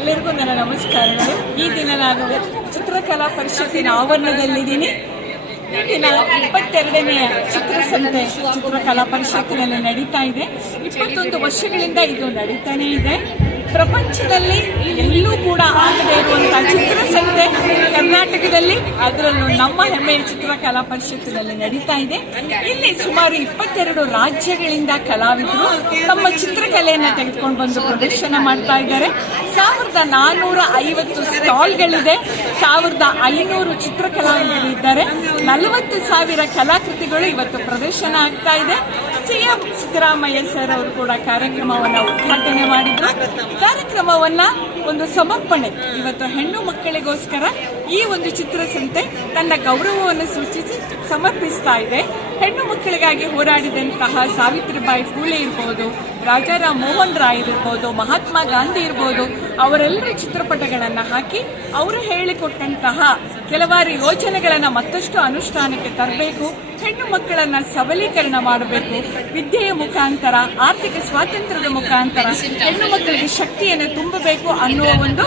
ಎಲ್ಲರಿಗೂ ನನ್ನ ನಮಸ್ಕಾರಗಳು. ಈ ದಿನ ನಾನು ಚಿತ್ರಕಲಾ ಪರಿಷತ್ತಿನ ಆವರಣದಲ್ಲಿದ್ದೀನಿ. ಈ ದಿನ 22ನೇ ಚಿತ್ರಸಂತೆ ಚಿತ್ರಕಲಾ ಪರಿಷತ್ತಿನಲ್ಲಿ ನಡೀತಾ ಇದೆ. 21 ವರ್ಷಗಳಿಂದ ಇದು ನಡೀತಾನೇ ಇದೆ. ಪ್ರಪಂಚದಲ್ಲಿ ಎಲ್ಲೂ ಕೂಡ ಆಗದೇ ಇರುವಂತಹ ಚಿತ್ರಸಂತೆ ಕರ್ನಾಟಕದಲ್ಲಿ, ಅದರಲ್ಲೂ ನಮ್ಮ ಹೆಮ್ಮೆಯ ಚಿತ್ರಕಲಾ ಪರಿಷತ್ತಿನಲ್ಲಿ ನಡೀತಾ ಇದೆ. ಇಲ್ಲಿ ಸುಮಾರು 22 ರಾಜ್ಯಗಳಿಂದ ಕಲಾವಿದರು ತಮ್ಮ ಚಿತ್ರಕಲೆಯನ್ನು ತೆಗೆದುಕೊಂಡು ಬಂದು ಪ್ರದರ್ಶನ ಮಾಡ್ತಾ ಇದ್ದಾರೆ. 1450 ಸ್ಟಾಲ್ಗಳಿದೆ. 1500 ಚಿತ್ರಕಲಾವಿದರು ಇದ್ದಾರೆ. 40,000 ಕಲಾಕೃತಿಗಳು ಇವತ್ತು ಪ್ರದರ್ಶನ ಆಗ್ತಾ ಇದೆ. ಸಿಎಂ ಸಿದ್ದರಾಮಯ್ಯ ಸರ್ ಅವರು ಕೂಡ ಕಾರ್ಯಕ್ರಮವನ್ನು ಉದ್ಘಾಟನೆ ಮಾಡಿದ್ರು. ಕಾರ್ಯಕ್ರಮವನ್ನ ಒಂದು ಸಮರ್ಪಣೆ ಇವತ್ತು ಹೆಣ್ಣು ಮಕ್ಕಳಿಗೋಸ್ಕರ ಈ ಒಂದು ಚಿತ್ರಸಂತೆ ತನ್ನ ಗೌರವವನ್ನು ಸೂಚಿಸಿ ಸಮರ್ಪಿಸ್ತಾ ಇದೆ. ಹೆಣ್ಣು ಮಕ್ಕಳಿಗಾಗಿ ಹೋರಾಡಿದಂತಹ ಸಾವಿತ್ರಿಬಾಯಿ ಫೂಲೆ ಇರ್ಬೋದು, ರಾಜಾರಾಮ್ ಮೋಹನ್ ರಾಯ್ ಇರ್ಬೋದು, ಮಹಾತ್ಮ ಗಾಂಧಿ ಇರ್ಬೋದು, ಅವರೆಲ್ಲರ ಚಿತ್ರಪಟಗಳನ್ನು ಹಾಕಿ ಅವರು ಹೇಳಿಕೊಟ್ಟಂತಹ ಕೆಲವಾರು ಯೋಜನೆಗಳನ್ನು ಮತ್ತಷ್ಟು ಅನುಷ್ಠಾನಕ್ಕೆ ತರಬೇಕು. ಹೆಣ್ಣು ಮಕ್ಕಳನ್ನ ಸಬಲೀಕರಣ ಮಾಡಬೇಕು. ವಿದ್ಯೆಯ ಮುಖಾಂತರ, ಆರ್ಥಿಕ ಸ್ವಾತಂತ್ರ್ಯದ ಮುಖಾಂತರ ಹೆಣ್ಣು ಮಕ್ಕಳಿಗೆ ಶಕ್ತಿಯನ್ನು ತುಂಬಬೇಕು ಅನ್ನುವ ಒಂದು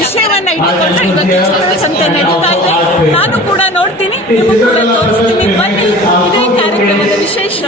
ವಿಷಯವನ್ನ ಇಟ್ಟುಕೊಂಡು ಇವತ್ತು ಚಿತ್ರಸಂತೆ ನಡೀತಾ ಇದೆ. ನಾನು ಕೂಡ ನೋಡ್ತೀನಿ, ನಿಮಗೂ ಕೂಡ ತೋರಿಸ್ತೀನಿ. ಬನ್ನಿ, ಇದೇ ಕಾರ್ಯಕ್ರಮದ ವಿಶೇಷ.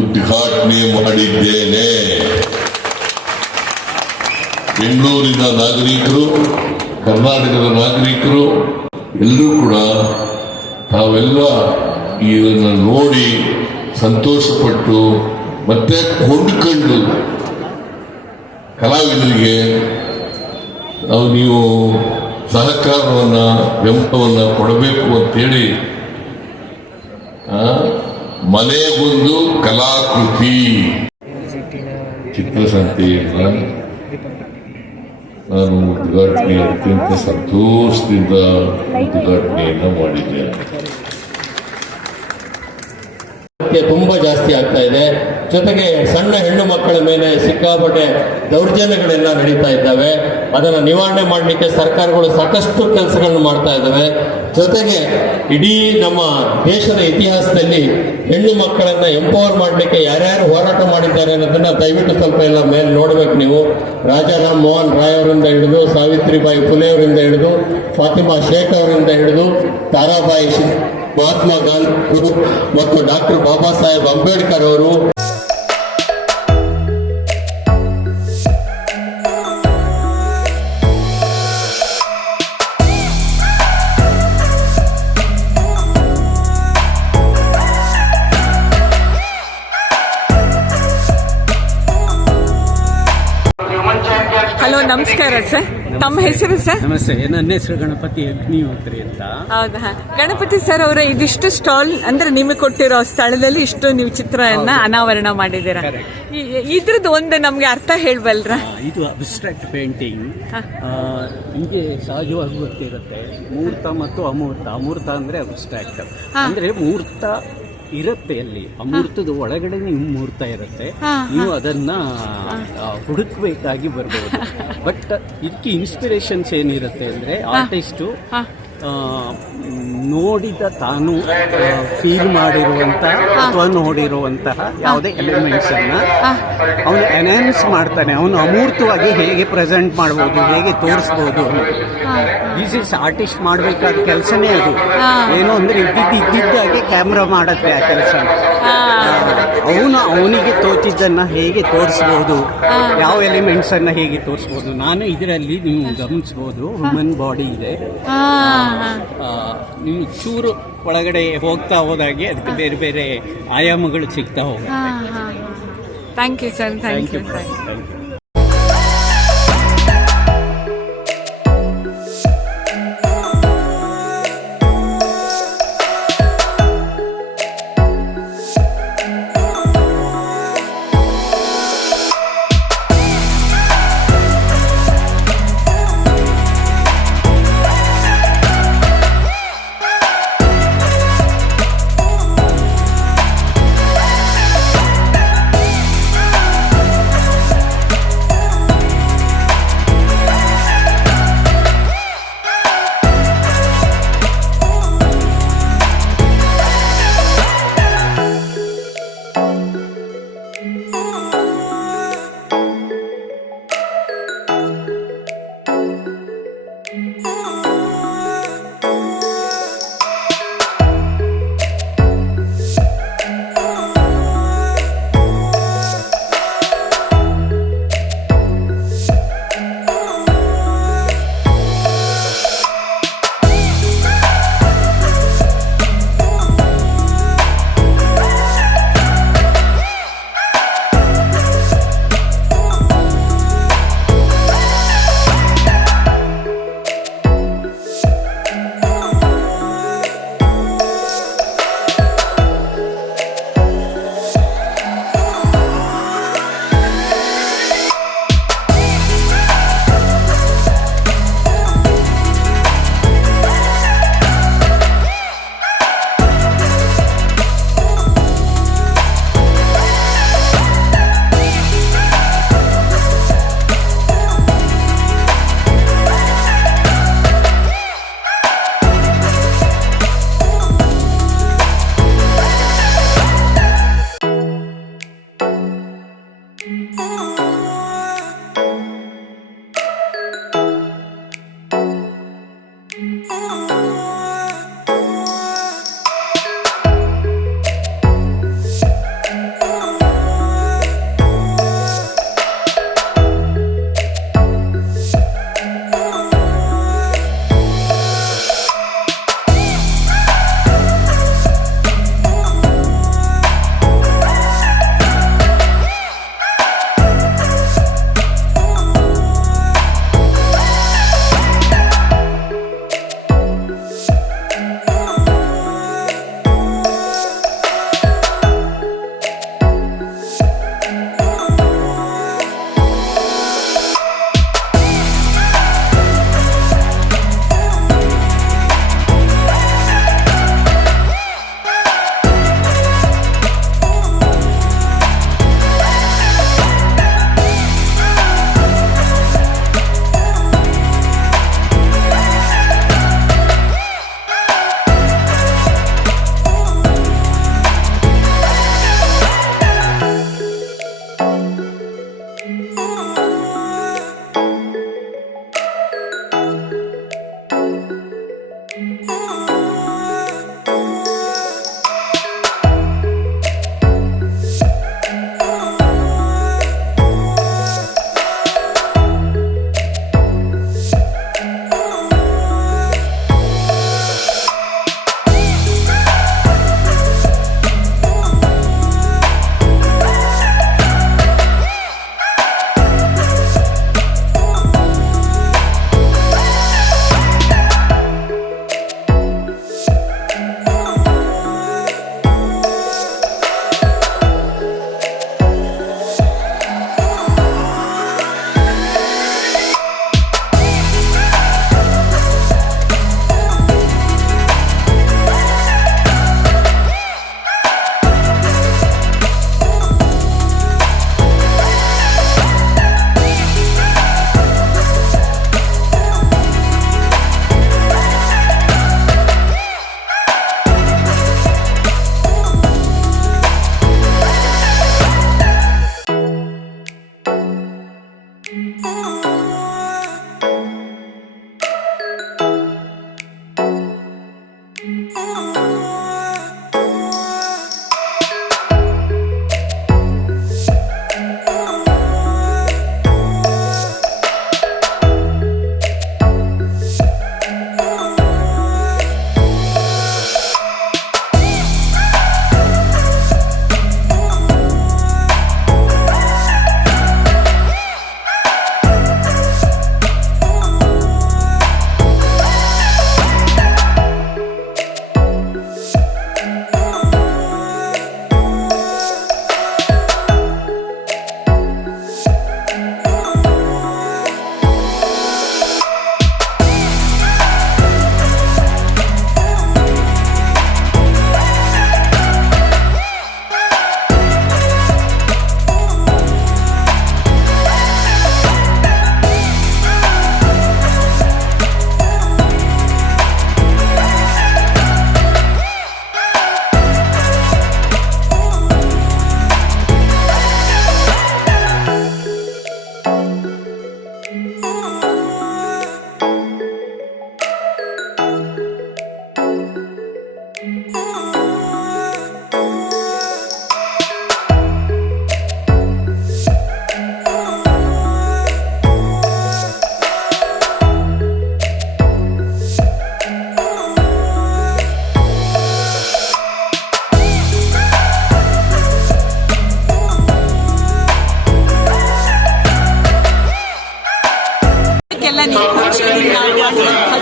ಉದ್ಘಾಟನೆ ಮಾಡಿದ್ದೇನೆ. ಬೆಂಗಳೂರಿನ ನಾಗರಿಕರು, ಕರ್ನಾಟಕದ ನಾಗರಿಕರು ಎಲ್ಲರೂ ಕೂಡ ತಾವೆಲ್ಲ ಇದನ್ನು ನೋಡಿ ಸಂತೋಷಪಟ್ಟು ಮತ್ತೆ ಕೊಂಡ್ಕೊಂಡು ಕಲಾವಿದರಿಗೆ ನೀವು ಸಹಕಾರವನ್ನ, ಬೆಂಬಲವನ್ನ ಕೊಡಬೇಕು ಅಂತೇಳಿ ಮನೆಗೊಂದು ಕಲಾಕೃತಿ ಚಿತ್ರಸಂತೆಯನ್ನು ನಾನು ಉದ್ಘಾಟನೆ ಅತ್ಯಂತ ಸಂತೋಷದಿಂದ ಉದ್ಘಾಟನೆಯನ್ನು ಮಾಡಿದ್ದೇನೆ. ತುಂಬಾ ಜಾಸ್ತಿ ಆಗ್ತಾ ಇದೆ. ಜೊತೆಗೆ ಸಣ್ಣ ಹೆಣ್ಣು ಮಕ್ಕಳ ಮೇಲೆ ಸಿಕ್ಕಾಪಟ್ಟೆ ದೌರ್ಜನ್ಯಗಳೆಲ್ಲ ನಡೀತಾ ಇದ್ದಾವೆ. ಅದನ್ನು ನಿವಾರಣೆ ಮಾಡಲಿಕ್ಕೆ ಸರ್ಕಾರಗಳು ಸಾಕಷ್ಟು ಕೆಲಸಗಳನ್ನು ಮಾಡ್ತಾ ಇದ್ದಾವೆ. ಜೊತೆಗೆ ಇಡೀ ನಮ್ಮ ದೇಶದ ಇತಿಹಾಸದಲ್ಲಿ ಹೆಣ್ಣು ಮಕ್ಕಳನ್ನ ಎಂಪವರ್ ಮಾಡಲಿಕ್ಕೆ ಯಾರ್ಯಾರು ಹೋರಾಟ ಮಾಡಿದ್ದಾರೆ ಅನ್ನೋದನ್ನ ದಯವಿಟ್ಟು ಸ್ವಲ್ಪ ಎಲ್ಲ ಮೇಲೆ ನೋಡ್ಬೇಕು ನೀವು. ರಾಜಾರಾಮ್ ಮೋಹನ್ ರಾಯ್ ಅವರಿಂದ ಹಿಡಿದು, ಸಾವಿತ್ರಿಬಾಯಿ ಫುಲೆ ಅವರಿಂದ ಹಿಡಿದು, ಫಾತಿಮಾ ಶೇಖ್ ಅವರಿಂದ ಹಿಡಿದು, ತಾರಾಬಾಯಿ, ಮಹಾತ್ಮ ಗಾಂಧಿ ಮತ್ತು ಡಾಕ್ಟರ್ ಬಾಬಾ ಸಾಹೇಬ್ ಅಂಬೇಡ್ಕರ್ ಅವರು ಹಲೋ, ನಮಸ್ಕಾರ ಸರ್. ತಮ್ಮ ಹೆಸರು ಸರ್? ನಮಸ್ತೆ, ನನ್ನ ಹೆಸರು ಗಣಪತಿ ಅಗ್ನಿಹೋತ್ರಿ ಅಂತ. ಹೌದಾ? ಗಣಪತಿ ಸರ್ ಅವರ ಇದಿಷ್ಟು ಸ್ಟಾಲ್ ಅಂದ್ರೆ ನಿಮಗೆ ಕೊಟ್ಟಿರೋ ಸ್ಥಳದಲ್ಲಿ ಇಷ್ಟು ನೀವು ಚಿತ್ರವನ್ನ ಅನಾವರಣ ಮಾಡಿದ್ದೀರಾ. ಇದ್ರದ್ದು ಒಂದು ನಮ್ಗೆ ಅರ್ಥ ಹೇಳ್ಬಲ್ರ? ಇದು ಅಬ್ಸ್ಟ್ರಾಕ್ಟ್ ಪೇಂಟಿಂಗ್. ನಿಮಗೆ ಸಹಜವಾಗಿ ಗೊತ್ತಿರುತ್ತೆ ಮೂರ್ತ ಮತ್ತು ಅಮೂರ್ತ. ಅಮೂರ್ತ ಅಂದ್ರೆ ಅಬ್ಸ್ಟ್ರಾಕ್ಟ್ ಅಂದ್ರೆ ಮೂರ್ತ ಇರುತ್ತೆ, ಅಲ್ಲಿ ಅಮೂರ್ತದ ಒಳಗಡೆ ನೀವು ಮೂರ್ತ ಇರುತ್ತೆ, ನೀವು ಅದನ್ನ ಹುಡುಕ್ಬೇಕಾಗಿ ಬರ್ಬೋದು. ಬಟ್ ಇದಕ್ಕೆ ಇನ್ಸ್ಪಿರೇಷನ್ಸ್ ಏನಿರುತ್ತೆ ಅಂದ್ರೆ ಆರ್ಟಿಸ್ಟು ನೋಡಿದ ತಾನು ಫೀಲ್ ಮಾಡಿರುವಂತಹ ಅಥವಾ ನೋಡಿರುವಂತಹ ಯಾವುದೇ ಎಲಿಮೆಂಟ್ಸ್ ಅನ್ನ ಅವನು ಎನ್ಹಾನ್ಸ್ ಮಾಡ್ತಾನೆ. ಅವನು ಅಮೂರ್ತವಾಗಿ ಹೇಗೆ ಪ್ರೆಸೆಂಟ್ ಮಾಡ್ಬೋದು, ಹೇಗೆ ತೋರಿಸ್ಬೋದು. ದಿಸ್ ಇಸ್ ಆರ್ಟಿಸ್ಟ್ ಮಾಡಬೇಕಾದ ಕೆಲಸನೇ ಅದು. ಏನು ಅಂದ್ರೆ ಇದ್ದಿದ್ದಾಗೆ ಕ್ಯಾಮ್ರಾ ಮಾಡತ್ತೆ ಆ ಕೆಲಸ. ಅವನಿಗೆ ತೋಚಿದ್ದನ್ನ ಹೇಗೆ ತೋರಿಸ್ಬೋದು, ಯಾವ ಎಲಿಮೆಂಟ್ಸ್ ಅನ್ನ ಹೇಗೆ ತೋರಿಸ್ಬೋದು. ನಾನು ಇದರಲ್ಲಿ ನೀವು ಗಮನಿಸಬಹುದು, ವುಮನ್ ಬಾಡಿ ಇದೆ. ನೀವು ಚೂರು ಒಳಗಡೆ ಹೋಗ್ತಾ ಹೋದಾಗೆ ಅದಕ್ಕೆ ಬೇರೆ ಬೇರೆ ಆಯಾಮಗಳು ಸಿಗ್ತಾ ಹೋಗುತ್ತೆ. Thank you sir. Thank you.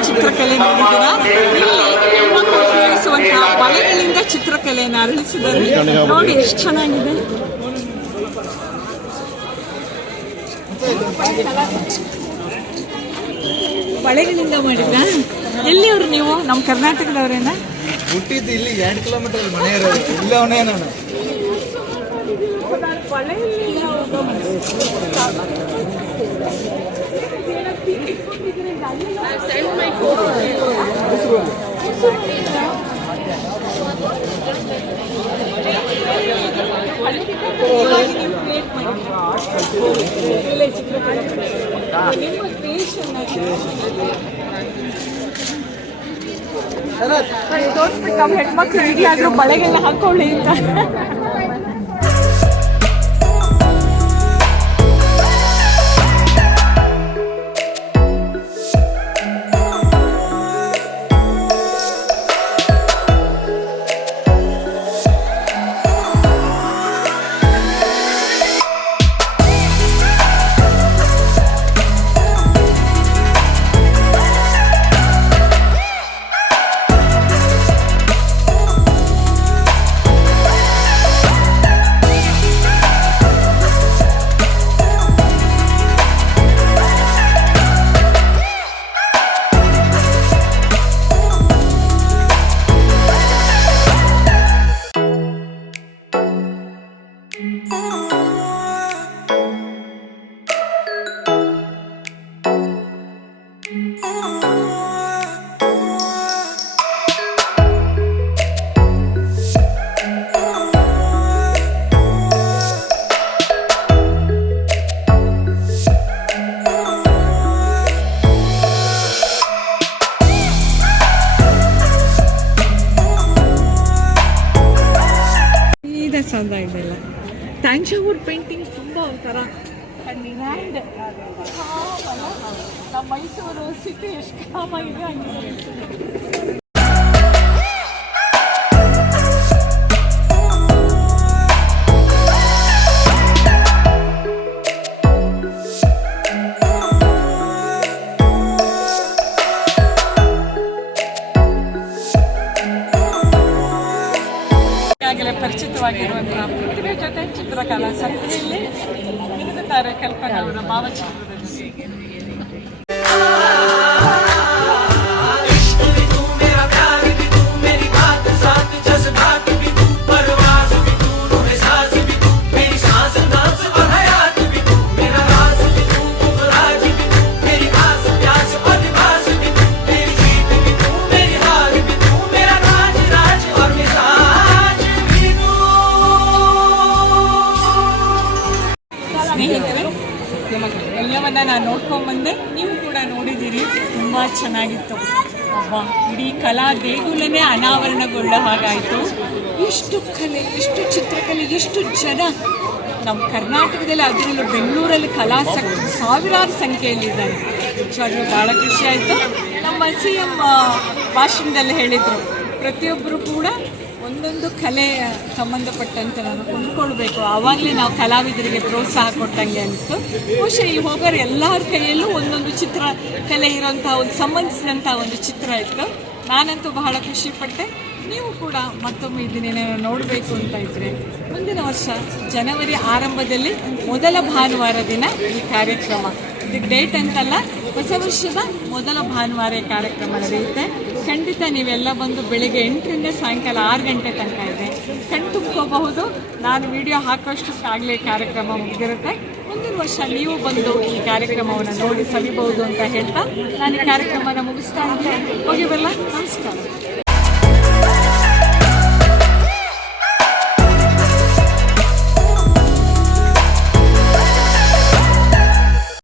ಚಿತ್ರಕಲೆ ನೋಡಿದ್ದೀರಾ? ಇಲ್ಲಿ ಬಳೆಗಳಿಂದ ಚಿತ್ರಕಲೆಯನ್ನು ಅರಳಿಸಿದ್ದಾರೆ. ನೋಡಿ ಎಷ್ಟು ಚೆನ್ನಾಗಿದೆ. ಬಳೆಗಳಿಂದ ಮಾಡಿದ್ರ? ಎಲ್ಲಿಯವರು ನೀವು? ನಮ್ಮ ಕರ್ನಾಟಕದವರೇನಾ? ಹುಟ್ಟಿದ್ದು ಇಲ್ಲಿ 2 ಕಿಲೋಮೀಟರ್ ಮನೆ ಇರೋದು. ಇಲ್ಲವನೇ ನಾನು. ತೋರಿಸ್ಬೇಕು ನಮ್ಮ ಹೆಣ್ಮಕ್ಳು ಈಗಲಾದ್ರೂ ಬಳೆಗೆಲ್ಲ ಹಾಕೊಳ್ಳಿ ಅಂತ. ಚಂದ ಇದೆಲ್ಲ ಟ್ಯಾಂಗ್ಶಾವುಡ್ ಪೇಂಟಿಂಗ್ ತುಂಬ ಒಂಥರ ಹ್ಯಾಂಡ್ ನಮ್ಮ ಮೈಸೂರು ಸಿಟಿ ಎಷ್ಟು ಕಾಮಾಗಿದೆ ಹಂಗೆ. ಪರಿಚಿತವಾಗಿರುವಂತಹ ಪೃಥ್ವಿ ಜೊತೆ ಚಿತ್ರಕಲಾ ಸಂಸ್ಥೆಯಲ್ಲಿ ಇರುತ್ತಾರೆ ಕಲ್ಪನಾ ಅವರ ಭಾವಚಿತ್ರದಲ್ಲಿ. ಸ್ನೇಹಿತರೆ, ಎಲ್ಲವನ್ನ ನಾನು ನೋಡ್ಕೊಂಡ್ಬಂದೆ, ನೀವು ಕೂಡ ನೋಡಿದ್ದೀರಿ, ತುಂಬ ಚೆನ್ನಾಗಿತ್ತು. ಇಡೀ ಕಲಾ ದೇಗುಲನೇ ಅನಾವರಣಗೊಳ್ಳ ಹಾಗಾಯಿತು. ಎಷ್ಟು ಕಲೆ, ಎಷ್ಟು ಚಿತ್ರಕಲೆ, ಎಷ್ಟು ಜನ ನಮ್ಮ ಕರ್ನಾಟಕದಲ್ಲಿ, ಅದರಲ್ಲೂ ಬೆಂಗಳೂರಲ್ಲಿ ಕಲಾಸಕ್ತರು ಸಾವಿರಾರು ಸಂಖ್ಯೆಯಲ್ಲಿದ್ದಾರೆ. ನಿಜವಾಗ್ಲೂ ಭಾಳ ಖುಷಿ ಆಯಿತು. ನಮ್ಮ CM ಭಾಷಣದಲ್ಲಿ ಹೇಳಿದರು, ಪ್ರತಿಯೊಬ್ಬರು ಕೂಡ ಒಂದೊಂದು ಕಲೆ ಸಂಬಂಧಪಟ್ಟಂತೆ ನಾನು ಕೊಂಡ್ಕೊಳ್ಬೇಕು, ಆವಾಗಲೇ ನಾವು ಕಲಾವಿದರಿಗೆ ಪ್ರೋತ್ಸಾಹ ಕೊಟ್ಟಂಗೆ ಅನಿಸ್ತು. ಬಹುಶಃ ಇಲ್ಲಿ ಹೋಗೋರು ಎಲ್ಲರ ಕೈಯಲ್ಲೂ ಒಂದೊಂದು ಚಿತ್ರ ಕಲೆ ಇರೋಂಥ ಒಂದು ಸಂಬಂಧಿಸಿದಂಥ ಒಂದು ಚಿತ್ರ ಇತ್ತು. ನಾನಂತೂ ಬಹಳ ಖುಷಿಪಟ್ಟೆ. ನೀವು ಕೂಡ ಮತ್ತೊಮ್ಮೆ ಇದನ್ನೇನೋ ನೋಡಬೇಕು ಅಂತ ಇದ್ದರೆ ಮುಂದಿನ ವರ್ಷ ಜನವರಿ ಆರಂಭದಲ್ಲಿ ಮೊದಲ ಭಾನುವಾರ ದಿನ ಈ ಕಾರ್ಯಕ್ರಮ, ಇದಕ್ಕೆ ಡೇಟ್ ಅಂತಲ್ಲ, ಹೊಸ ವರ್ಷದ ಮೊದಲ ಭಾನುವಾರ ಕಾರ್ಯಕ್ರಮ ನಡೆಯುತ್ತೆ. ಖಂಡಿತ ನೀವೆಲ್ಲ ಬಂದು ಬೆಳಿಗ್ಗೆ 8ರಿಂದ ಸಾಯಂಕಾಲ 6 ಗಂಟೆ ತನಕ ಇದೆ, ಕಣ್ತುಂಬ್ಕೋಬಹುದು. ನಾನು ವಿಡಿಯೋ ಹಾಕೋಷ್ಟಕ್ಕಾಗಲೇ ಕಾರ್ಯಕ್ರಮ ಮುಗಿದಿರುತ್ತೆ. ಮುಂದಿನ ವರ್ಷ ನೀವು ಬಂದು ಈ ಕಾರ್ಯಕ್ರಮವನ್ನು ನೋಡಿ ಸವಿಬಹುದು ಅಂತ ಹೇಳ್ತಾ ನಾನು ಈ ಕಾರ್ಯಕ್ರಮನ ಮುಗಿಸ್ತಾ ಇದ್ದೇನೆ. ಹೋಗಿ ಬರಲ್ಲ, ನಮಸ್ಕಾರ.